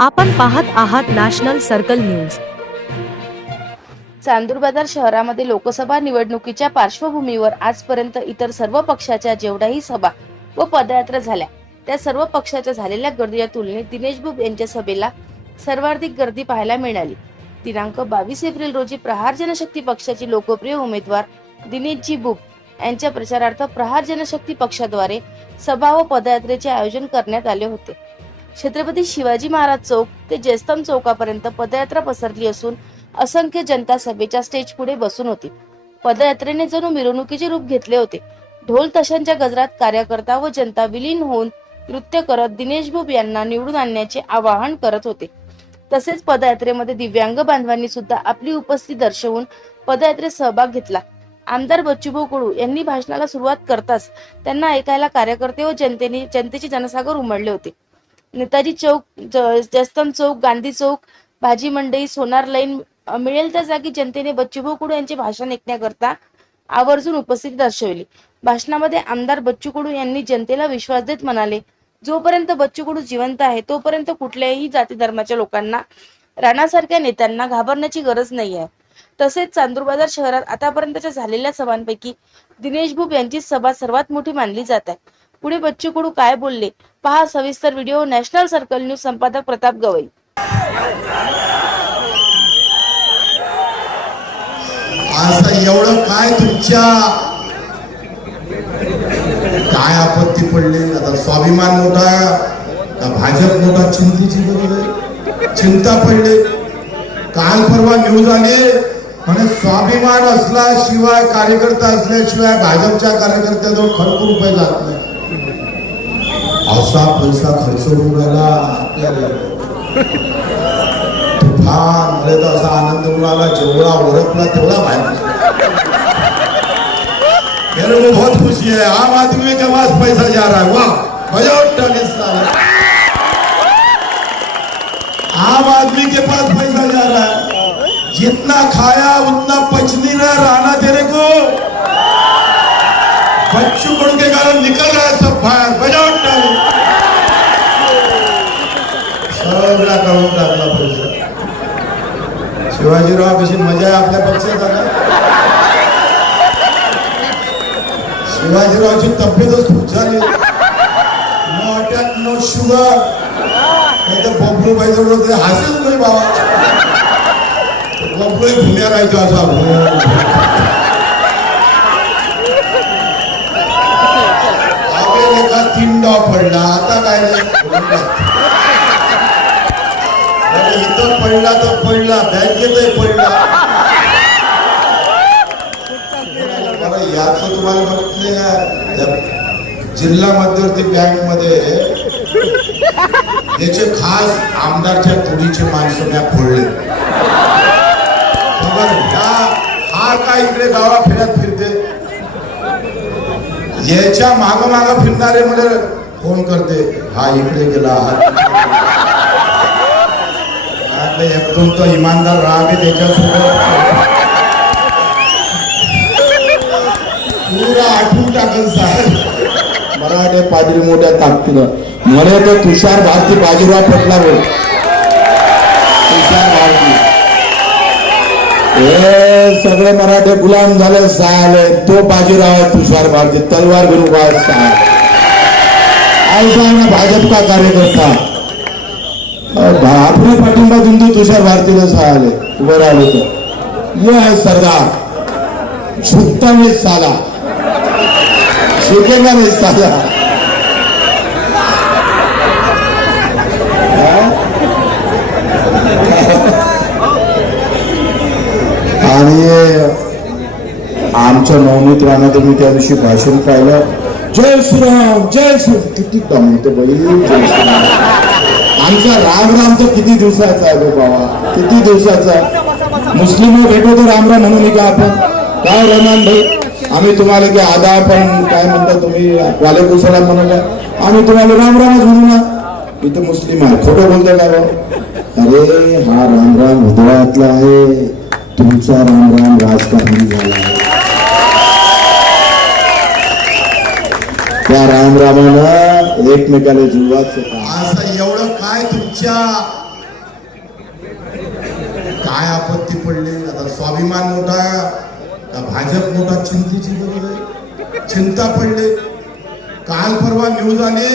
आपण पाहत आहात नॅशनल सर्कल न्यूज. चांदूर बाजार शहरामध्ये लोकसभा निवडणुकीच्या पार्श्वभूमीवर आजपर्यंत इतर सर्व पक्षाच्या जेवढ्याही सभा व पदयात्रा झाल्या त्या सर्व पक्षाच्या झालेल्या गर्दीच्या तुलनेत दिनेश बुब यांच्या सभेला सर्वाधिक गर्दी पाहायला मिळाली. दिनांक बावीस एप्रिल रोजी प्रहार जनशक्ती पक्षाचे लोकप्रिय उमेदवार दिनेशजी बुब यांच्या प्रचारार्थ प्रहार जनशक्ती पक्षाद्वारे सभा व पदयात्रेचे आयोजन करण्यात आले होते. छत्रपती शिवाजी महाराज चौक ते जयस्तंभ चौकापर्यंत पदयात्रा पसरली असून असंख्य जनता सभेच्या स्टेज पुढे बसून होती. पदयात्रेने जणू मिरवणुकीचे रूप घेतले होते. ढोल तशांच्या गजरात कार्यकर्ता व जनता विलीन होऊन नृत्य करत दिनेश यांना निवडून आणण्याचे आवाहन करत होते. तसेच पदयात्रेमध्ये दिव्यांग बांधवांनी सुद्धा आपली उपस्थिती दर्शवून पदयात्रेत सहभाग घेतला. आमदार बच्चूभाऊ कडू यांनी भाषणाला सुरुवात करताच त्यांना ऐकायला कार्यकर्ते व जनतेने जनतेचे जनसागर उमडले होते. नेताजी चौक जस्तम चौक गांधी चौक भाजी मंडई सोनार लाईन मिळेल त्या जागी जनतेने बच्चूभाऊ कडू यांचे भाषण ऐकण्याकरता आवर्जून उपस्थिती दर्शवली. भाषणामध्ये आमदार बच्चू कडू यांनी जनतेला विश्वास देत म्हणाले जोपर्यंत बच्चू कडू जिवंत आहे तोपर्यंत कुठल्याही जाती धर्माच्या लोकांना राणासारख्या नेत्यांना घाबरण्याची गरज नाही आहे. तसेच चांदूर बाजार शहरात आतापर्यंतच्या झालेल्या सभांपैकी दिनेश भूप यांची सभा सर्वात मोठी मानली जात आहे. पुढे बच्चू कडू काय बोलले? पहा सविस्तर व्हिडिओ नॅशनल सर्कल न्यूज संपादक प्रताप गवई. असं एवढं काय तुमच्या? काय आपत्ती पडली? आता स्वाभिमान मोठा का भाजप मोठा चिंतेची गरज आहे. चिंता पडली. काल परवा न्यूज आली. म्हणे स्वाभिमान असल्याशिवाय कार्यकर्ता असल्याशिवाय भाजपच्या कार्यकर्त्याजवळ खडको रुपये जात नाही. असा पैसा खर्च गेला आपल्याला तुफान मला तर आनंद उडाला जेवढा ओळखला तेवढा माहिती मेरे को बहुत खुशी है आम आदमी के पास पैसा जा रहा है। वाह बजाओ साला आम आदमी के पास पैसा जा रहा है जितना खाया, उतना पच नहीं रहा रहना तेरे काढून शिवाजीराव कशी मजा आहे आपल्या पक्षात आता. शिवाजीरावची तब्येतच खूप झाली नो अटॅक नो शुगर. नाही तर बबलू भाई जवळ होते नाही बाबा. बबलू भुल्या राहायचो असा तीन डाव पडला. आता काय नाही. अरे इथं पडला तर पडला बँकेतही पडला. याच तुम्हाला म्हटले जिल्हा मध्यवर्ती बँकमध्ये याचे खास आमदारच्या तुडीचे माणसं म्या फोडले. हा काय इकडे गावा फिरत फिरते? याच्या माग माग फिरणारे म्हणजे फोन करते हा इकडे गेला हा आता एक दोन तो इमानदार राहावे त्याच्यासोबत. पुरा आठवून टाकन साहेब. मराठे पादरी मोठ्या ताकदीनं. म्हणे तर तुषार भारती बाजीराव पटला बोल तुषार भारती. हे सगळे मराठे गुलाम झाले साले तो बाजीराव आहे तुषार भारती. तलवार घेऊन उभा साहेब. ना भाजप का कार्यकर्ता. आपल्या पाठिंबा देऊन तू तुषार भारतीला सहाले उभं आलो तर. ये आहे सरदार. झुकता नाही साला. शिकेगा नाही साला. आणि आमच्या नवमित्रांना तुम्ही त्या दिवशी भाषण पाहिलं. जय श्रीराम जय श्री किती कमी ते बैल जय श्रीराम. तुझा राम राम तर किती दिवसाचा आहे गो बाबा? किती दिवसाचा? मुस्लिम भेटू तर राम राम म्हणून का आपण. काय रहमान भाई? आम्ही तुम्हाला की आदा पण काय म्हणता तुम्ही? वालेकुम सलाम म्हणू आम्ही तुम्हाला रामरामच म्हणू ना. इथं मुस्लिम आहे. खोटं बोलतो का अरे हा राम राम हृदयातला आहे. तुमचा राम राम राजकारणी झाला आहे. त्या रामरामानं एकमेकाला जीवाचं असं एवढं काय तुमच्या काय आपत्ती पडली? आता स्वाभिमान मोठा का भाजप मोठा चिंतेची गरज आहे. चिंता पडली. काल परवा न्यूज आली.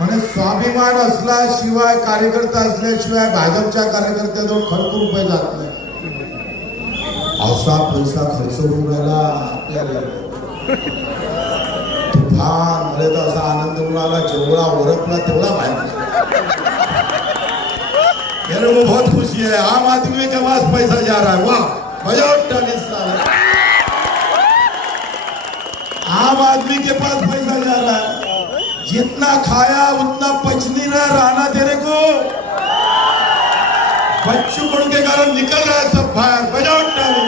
म्हणे स्वाभिमान असल्याशिवाय कार्यकर्ता असल्याशिवाय भाजपच्या कार्यकर्त्याजवळ खर्च रुपये जात नाही. असा पैसा खर्च होऊन राहिला आपल्याला. तुफान मला तर असा आनंद होऊन जेवढा ओरखला तेवढा माहिती. मेरे को बहुत खुशी है आम आदमी के पास पैसा जा रहा है. वाह मजा उठा आम आदमी के पास पैसा जा रहा है. जितना खाया उतना पचनी रहा रहना तेरे को. बच्चू के कारण निकल रहा है सब बाहर. बजाओ टाले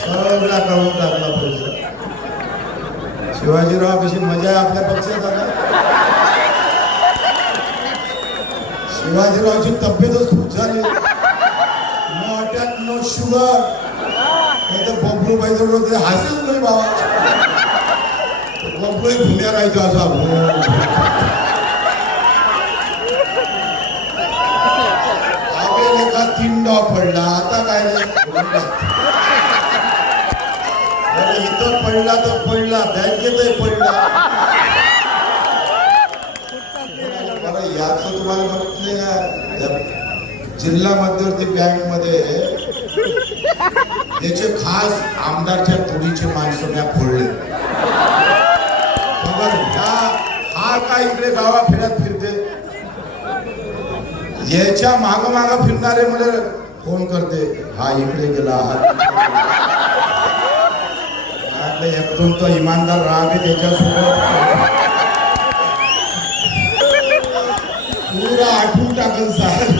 सगळा काढून टाकला पैसा. शिवाजीराव कशी मजा आहे आपल्या पक्षात आता? शिवाजीरावची तब्येतच खूप झाली. नो अटॅक नो शुगर नाही तर बबलू पाहिजे जवळ होते. हसेच नाही बाबा. बबलू भुन्या राहायचो असा अमेरिका तीन डॉ पडला. आता काय नाही इथं पडला तर पडला बँकेतही पडला. बरं याच तुम्हाला म्हणत नाही जिल्हा मध्यवर्ती बँकमध्ये त्याचे खास आमदारच्या तुडीचे माणसं त्या फोडले. हा काय इकडे गावा फिरत फिरते. याच्या माग माग फिरणारे म्हणजे फोन करते? हा इकडे गेला. हा तिकडे गेला. तो इमानदार राहावे त्याच्यासोबत पुरा आठवून टाकल साहेब